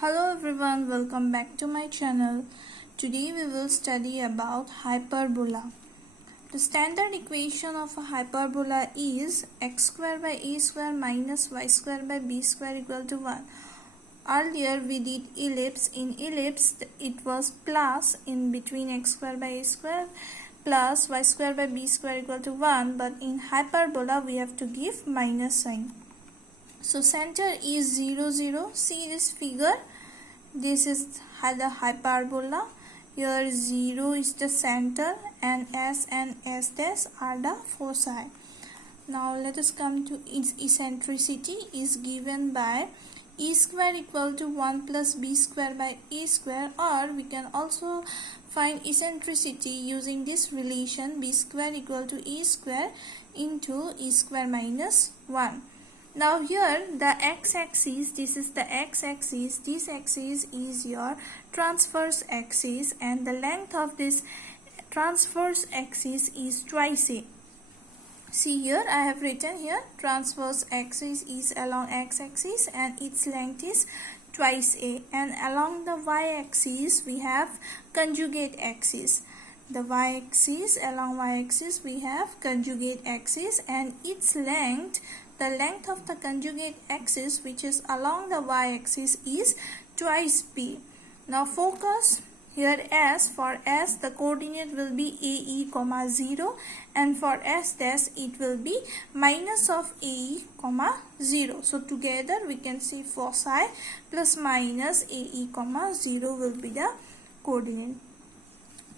Hello everyone, welcome back to my channel. Today we will study about hyperbola. The standard equation of a hyperbola is x square by a square minus y square by b square equal to 1. Earlier we did ellipse. In ellipse it was plus in between x square by a square plus y square by b square equal to 1, but in hyperbola we have to give minus sign. So center is 0, 0. See this figure. This is the hyperbola. Here 0 is the center and S dash are the foci. Now let us come to its eccentricity is given by e square equal to 1 plus b square by a square, or we can also find eccentricity using this relation b square equal to a square into e square minus 1. Now here the x-axis, this is the x-axis, this axis is your transverse axis and the length of this transverse axis is twice a. See here I have written here transverse axis is along x-axis and its length is twice a, and along the y-axis we have conjugate axis. The y-axis, along y-axis we have conjugate axis and its length, the length of the conjugate axis which is along the y-axis is twice b. Now focus here S. For S the coordinate will be AE, 0, and for S dash it will be minus of AE, 0. So together we can see foci plus minus AE, 0 will be the coordinate.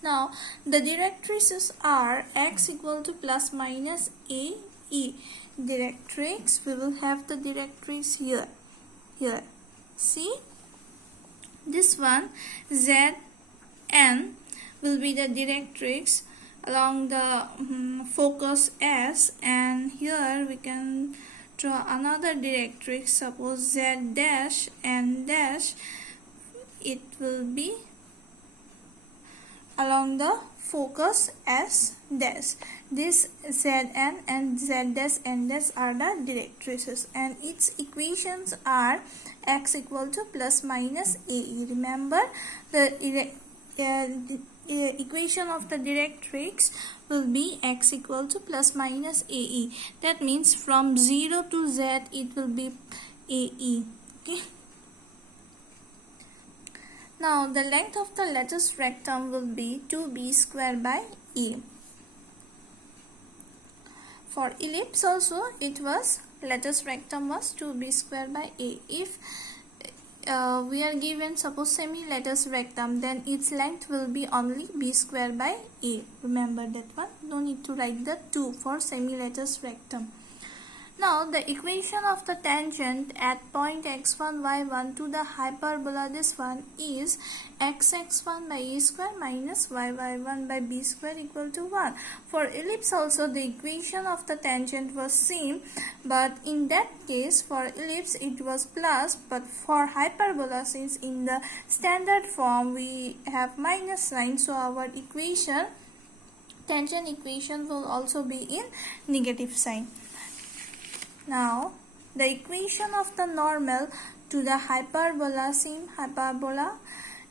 Now the directrices are x equal to plus minus AE. Directrix, we will have the directrix here. See this one ZN will be the directrix along the focus S, and here we can draw another directrix. Suppose Z dash and dash, it will be along the focus S dash. This Zn and Z dash and dash are the directrices and its equations are x equal to plus minus AE. Remember the equation of the directrix will be x equal to plus minus AE. That means from 0 to Z it will be AE. Okay. Now the length of the lattice rectum will be 2b square by a. For ellipse also it was lattice rectum was 2b square by a. If we are given suppose semi-lattice rectum, then its length will be only b square by a. Remember that one. No need to write the 2 for semi-lattice rectum. Now the equation of the tangent at point x1 y1 to the hyperbola, this one is x1 by a square minus y1 by b square equal to 1. For ellipse also the equation of the tangent was same, but in that case for ellipse it was plus, but for hyperbola since in the standard form we have minus sign, so our equation, tangent equation will also be in negative sign. Now the equation of the normal to the hyperbola, same hyperbola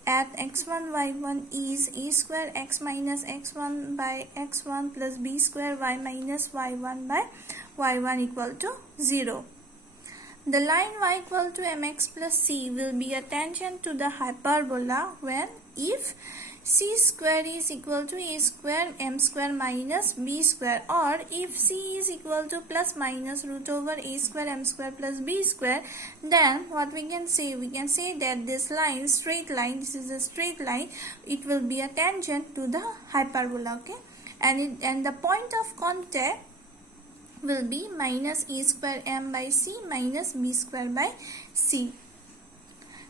at x1 y1 is a square x minus x1 by x1 plus b square y minus y1 by y1 equal to 0. The line y equal to mx plus c will be a tangent to the hyperbola when if c square is equal to a square m square minus b square, or if c is equal to plus minus root over a square m square plus b square, then what we can say? We can say that this line, straight line, this is a straight line, it will be a tangent to the hyperbola, okay? And the point of contact will be minus a square m by c minus b square by c.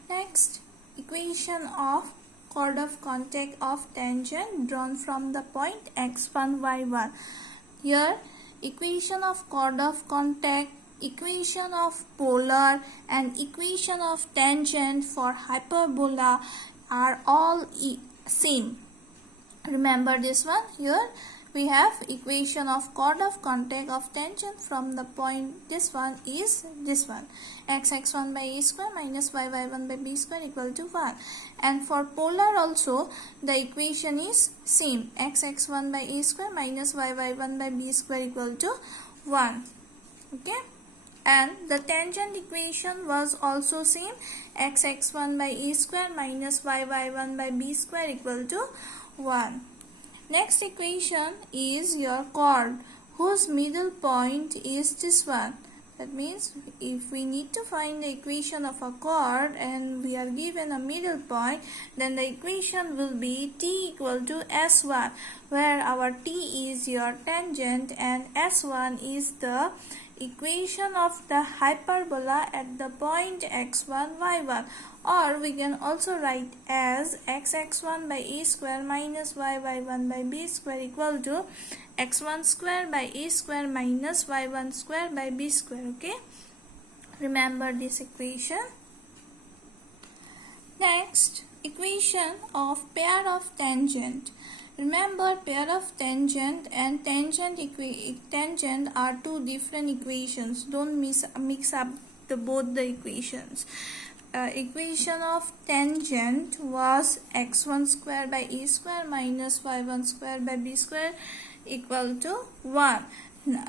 Next, equation of chord of contact of tangent drawn from the point x1 y1. Here equation of chord of contact, equation of polar and equation of tangent for hyperbola are all same. Remember this one. Here we have equation of chord of contact of tangent from the point, this one is this one, x1 by a square minus y1 by b square equal to 1. And for polar also the equation is same, x1 by a square minus y1 by b square equal to 1. Okay, and the tangent equation was also same, x1 by a square minus y1 by b square equal to 1. Next equation is your chord whose middle point is this one. That means if we need to find the equation of a chord and we are given a middle point, then the equation will be t equal to s1, where our t is your tangent and s1 is the equation of the hyperbola at the point x1 y1, or we can also write as x1 by a square minus y1 by b square equal to x1 square by a square minus y1 square by b square. Okay, remember this equation. Next, equation of pair of tangent. Remember, pair of tangent and tangent are two different equations. Don't mix up both the equations. Equation of tangent was x1 square by a square minus y1 square by b square equal to 1.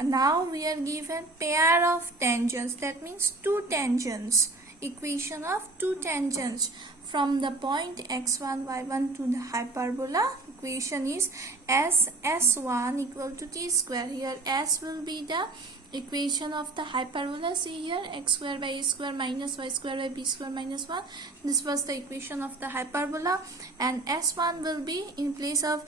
Now we are given pair of tangents. That means two tangents. Equation of two tangents from the point x1 y1 to the hyperbola. Equation is s1 equal to t square. Here s will be the equation of the hyperbola. See here, x square by a square minus y square by b square minus 1. This was the equation of the hyperbola, and s1 will be in place of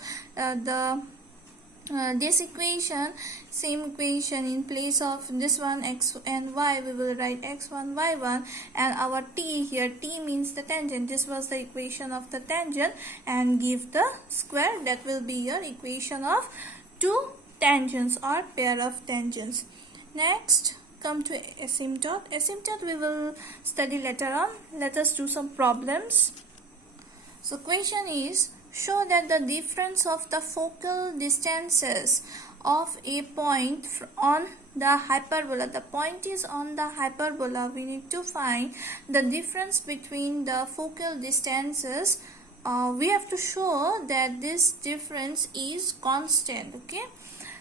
this equation, same equation in place of this one x and y, we will write x1 y1, and our t here, t means the tangent. This was the equation of the tangent, and give the square. That will be your equation of two tangents or pair of tangents. Next, come to asymptote. Asymptote we will study later on. Let us do some problems. So question is, show that the difference of the focal distances of a point on the hyperbola. The point is on the hyperbola. We need to find the difference between the focal distances. We have to show that this difference is constant. Okay,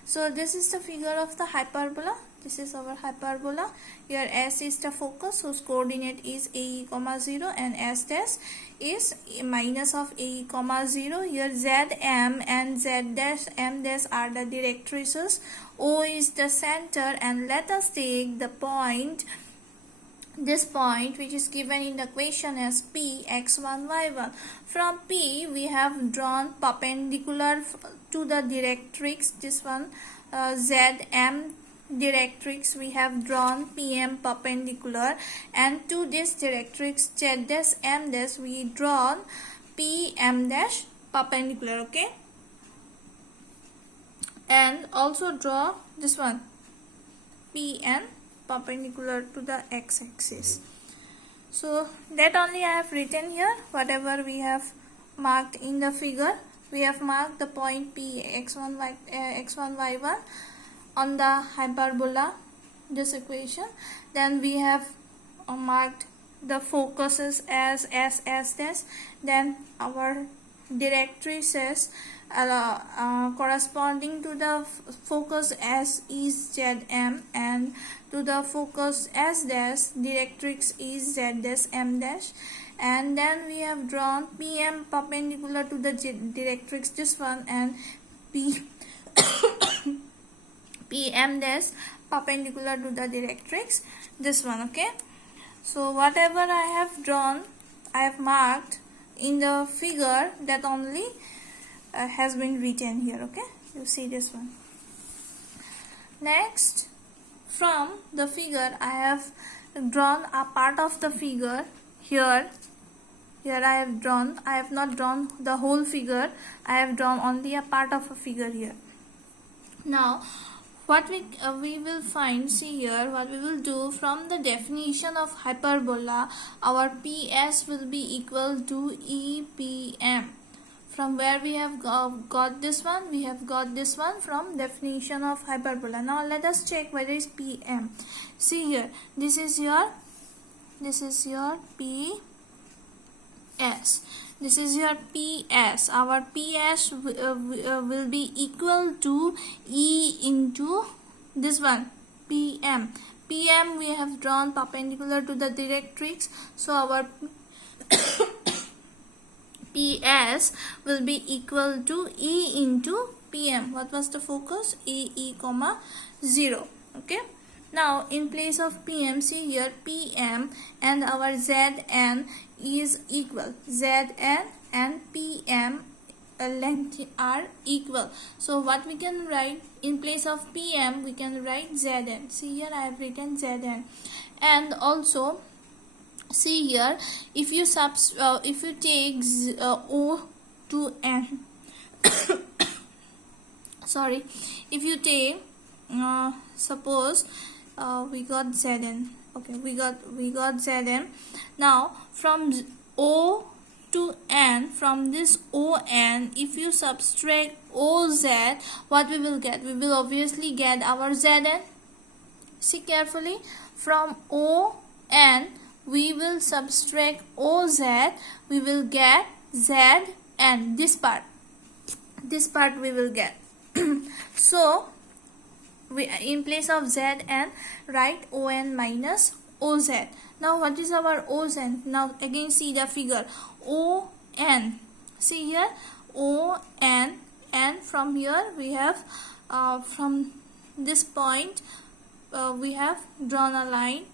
so this is the figure of the hyperbola. This is our hyperbola. Here S is the focus whose coordinate is AE, 0 and S dash is minus of AE, 0. Here ZM and Z dash M dash are the directrices. O is the center, and let us take the point, this point which is given in the question as P x1 y1. From P we have drawn perpendicular to the directrix, this one ZM directrix we have drawn PM perpendicular, and to this directrix Z dash M dash we drawn PM dash perpendicular. Okay, and also draw this one PN perpendicular to the x-axis. So that only I have written here. Whatever we have marked in the figure, we have marked the point P x1 y1 on the hyperbola, this equation. Then we have marked the focuses as S dash, then our directrices corresponding to the focus S is ZM, and to the focus S dash directrix is Z dash M dash, and then we have drawn PM perpendicular to the directrix, this one, and PM dash perpendicular to the directrix, this one. Okay, so whatever I have drawn, I have marked in the figure, that only has been written here. Okay, you see this one. Next, from the figure I have drawn a part of the figure here. Here I have not drawn the whole figure. I have drawn only a part of a figure here. Now what we will find, see here, what we will do, from the definition of hyperbola, our PS will be equal to EPM. From where we have got this one? We have got this one from definition of hyperbola. Now let us check whether it's PM. See here, this is your PS. This is your PS. Our PS will be equal to E into this one, PM. PM we have drawn perpendicular to the directrix, so our PS will be equal to E into PM. What was the focus? E, comma 0. Okay. Now in place of PM, see here, PM and our Zn is equal. Zn and PM length are equal. So what we can write in place of PM, we can write Zn. See here, I have written Zn. And also see here, if you take O to N sorry, if you take suppose we got Zn. Okay, we got Zn. Now from O to N, from this ON, if you subtract OZ, what we will get? We will obviously get our Zn. See carefully, from ON we will subtract OZ, we will get Zn. This part we will get. So we, in place of Zn, write On minus OZ. Now what is our OZ? Now again see the figure, ON. See here, ON, and from here we have from this point we have drawn a line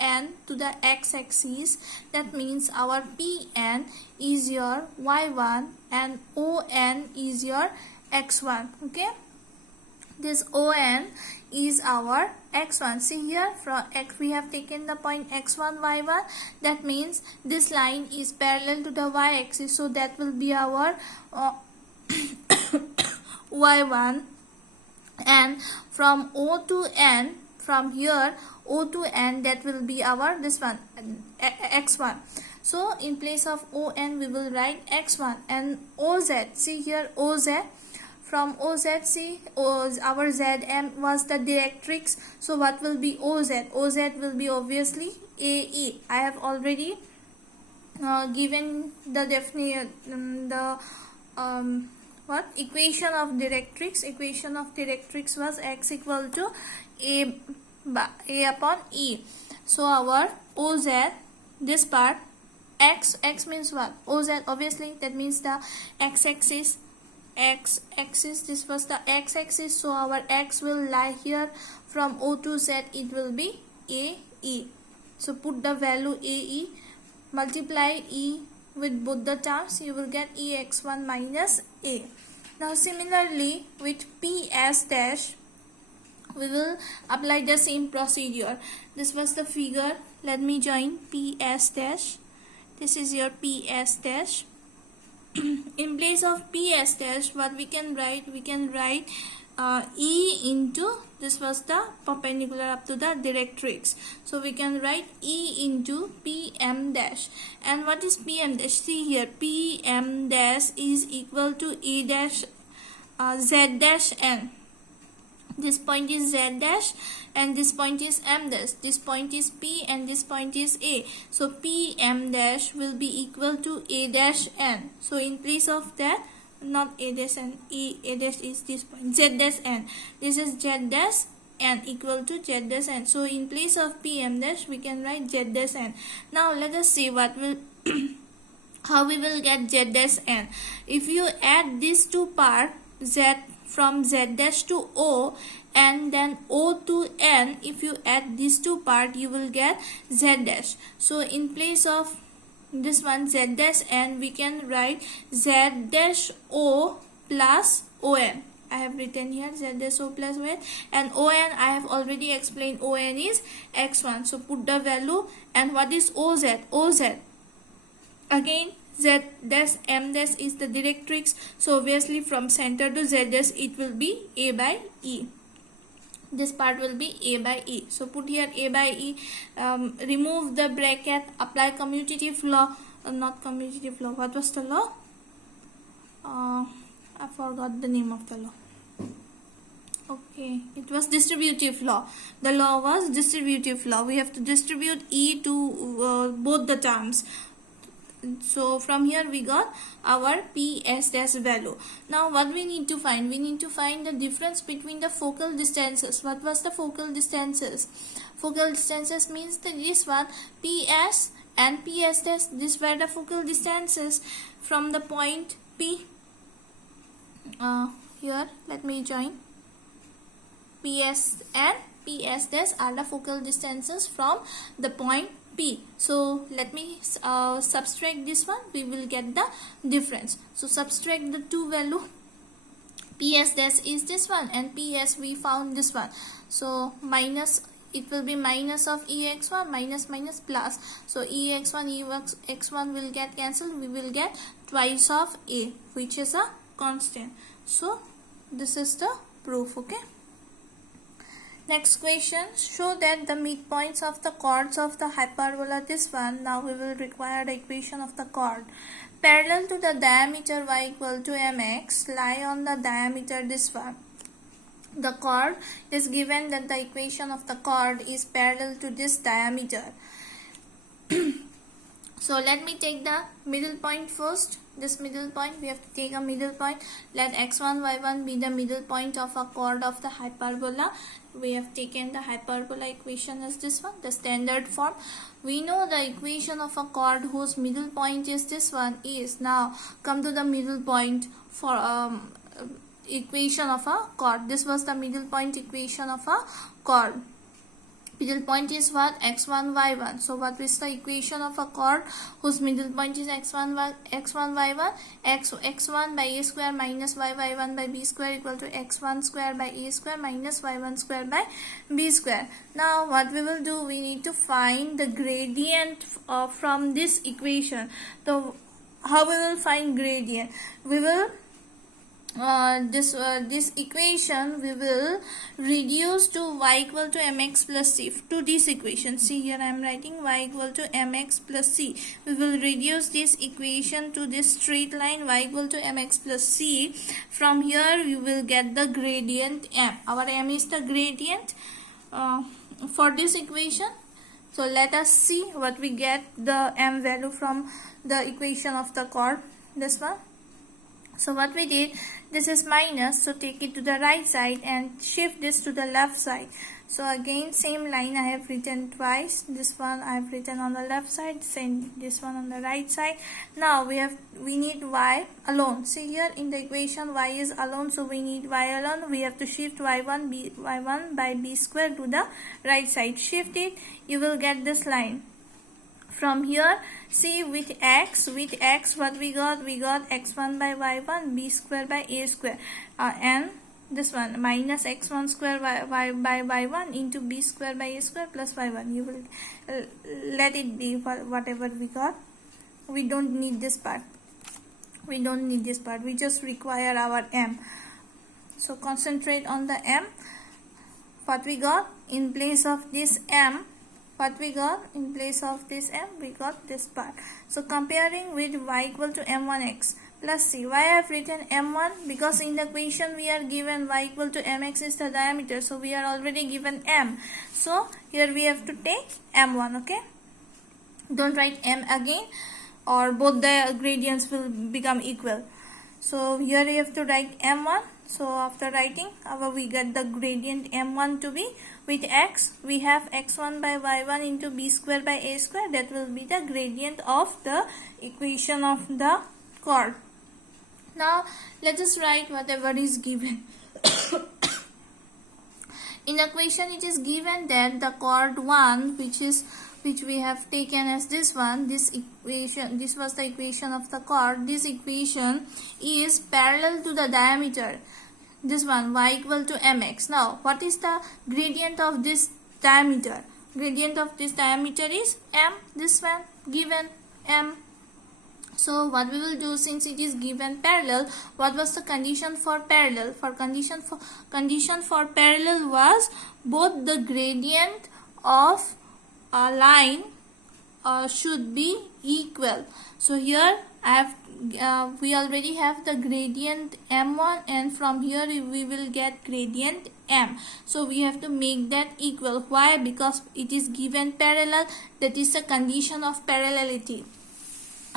N to the x-axis. That means our Pn is your y1 and On is your x1. Okay, this On is our x1. See here, from x we have taken the point x1, y1. That means this line is parallel to the y-axis, so that will be our y1. And from O to N, from here O to N, that will be our this one, x1. So in place of On we will write x1. And OZ, see here, OZ, from OZ, see our Zm was the directrix, so what will be OZ? OZ will be obviously AE. I have already given the definition, what equation of directrix. Equation of directrix was x equal to A upon E. So our OZ, this part, x means what? OZ, obviously that means the x-axis. This was the x-axis, so our x will lie here. From O to Z it will be AE. So put the value AE, multiply E with both the terms, you will get EX1 minus A. Now similarly with PS dash, we will apply the same procedure. This was the figure. Let me join PS dash. This is your PS dash. In place of PS dash, what we can write? We can write E into, this was the perpendicular up to the directrix, so we can write E into PM dash. And what is PM dash? See here, PM dash is equal to E dash Z dash N. This point is Z dash and this point is M dash. This point is P and this point is A. So PM dash will be equal to A dash N. So in place of that, not A dash N, A dash is this point, Z dash N. This is Z dash N equal to Z dash N. So in place of PM dash, we can write Z dash N. Now let us see what will how we will get Z dash N. If you add these two parts, Z from Z dash to O and then O to N, if you add these two parts, you will get Z dash. So in place of this one Z dash N, we can write Z dash O plus On. I have written here Z dash O plus On, and On I have already explained, On is x1. So put the value. And what is OZ? OZ again, Z dash M dash is the directrix, so obviously from center to Z dash it will be A by E. This part will be A by E. So put here A by E, remove the bracket, apply commutative law, not commutative law, what was the law? I forgot the name of the law. Okay, it was distributive law. The law was distributive law. We have to distribute E to both the terms. So from here we got our PS dash value. Now what we need to find? We need to find the difference between the focal distances. What was the focal distances? Focal distances means that this one PS and PS dash, these were the focal distances from the point P. Here let me join. PS and PS dash are the focal distances from the point P. So let me subtract this one. We will get the difference. So subtract the two value. PS dash is this one and PS we found this one. So minus, it will be minus of EX1 minus minus plus. So EX1 EX1 will get cancelled. We will get twice of A, which is a constant. So this is the proof. Okay. Next question, show that the midpoints of the chords of the hyperbola, this one. Now we will require the equation of the chord. Parallel to the diameter y equal to mx lie on the diameter, this one. The chord is given that the equation of the chord is parallel to this diameter. So let me take the middle point first. This middle point, we have to take a middle point. Let x1 y1 be the middle point of a chord of the hyperbola. We have taken the hyperbola equation as this one, the standard form. We know the equation of a chord whose middle point is this one is. Now come to the middle point for equation of a chord. This was the middle point equation of a chord. Middle point is what? X1 y1. So what is the equation of a chord whose middle point is x1 y1? X1 by a square minus y1 by b square equal to x1 square by a square minus y1 square by b square. Now what we will do, we need to find the gradient from this equation. So how we will find gradient? We will this equation we will reduce to y equal to mx plus c. To this equation, see here I am writing y equal to mx plus c. We will reduce this equation to this straight line y equal to mx plus c. From here we will get the gradient m. Our m is the gradient for this equation. So let us see what we get the m value from the equation of the chord, this one. So what we did, this is minus, so take it to the right side and shift this to the left side. So again same line I have written twice. This one I have written on the left side, same this one on the right side. Now we need y alone. See here in the equation y is alone, so we need y alone. We have to shift y1 by b square to the right side. Shift it, you will get this line. From here, see with x what we got x1 by y1 b square by a square and this one minus x1 square by y1 into b square by a square plus y1. You will let it be whatever we got. We don't need this part. We just require our m. So concentrate on the m. What we got in place of this m? We got this part. So comparing with y equal to m1x plus c. Why I have written m1? Because in the equation we are given y equal to mx is the diameter. So we are already given m. So here we have to take m1. Okay. Don't write m again or both the gradients will become equal. So here you have to write m1. So after writing we get the gradient m1 to be with x. We have x1 by y1 into b square by a square. That will be the gradient of the equation of the chord. Now let us write whatever is given. In the equation it is given that the chord 1 which we have taken as this one, this was the equation of the chord. This equation is parallel to the diameter, this one y equal to mx. Now what is the gradient of this diameter? Gradient of this diameter is m, this one given m. So what we will do, since it is given parallel, what was the condition for parallel? Condition for parallel was both the gradient of a line should be equal. So here we already have the gradient m1, and from here we will get gradient m. So we have to make that equal. Why? Because it is given parallel. That is the condition of parallelity.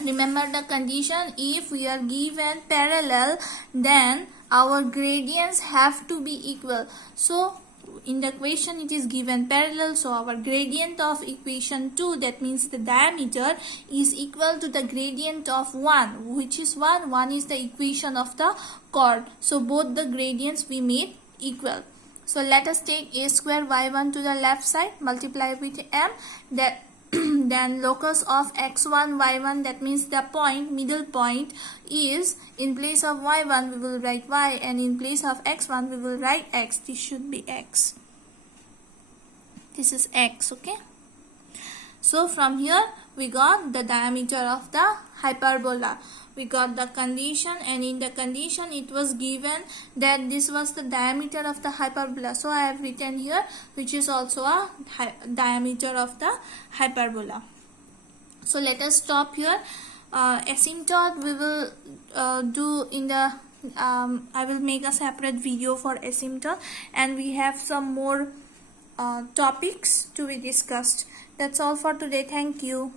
Remember the condition: if we are given parallel, then our gradients have to be equal. So in the equation it is given parallel, so our gradient of equation 2, that means the diameter, is equal to the gradient of 1. Which is 1? 1 is the equation of the chord. So both the gradients we made equal. So let us take a square y1 to the left side, multiply with m, that then locus of x1 y1, that means the point, middle point, is, in place of y1 we will write y, and in place of x1 we will write x. This should be x. This is x. Okay, so from here we got the diameter of the hyperbola. We got the condition, and in the condition it was given that this was the diameter of the hyperbola. So I have written here, which is also a diameter of the hyperbola. So let us stop here. Asymptote we will do in the I will make a separate video for asymptote, and we have some more topics to be discussed. That's all for today. Thank you.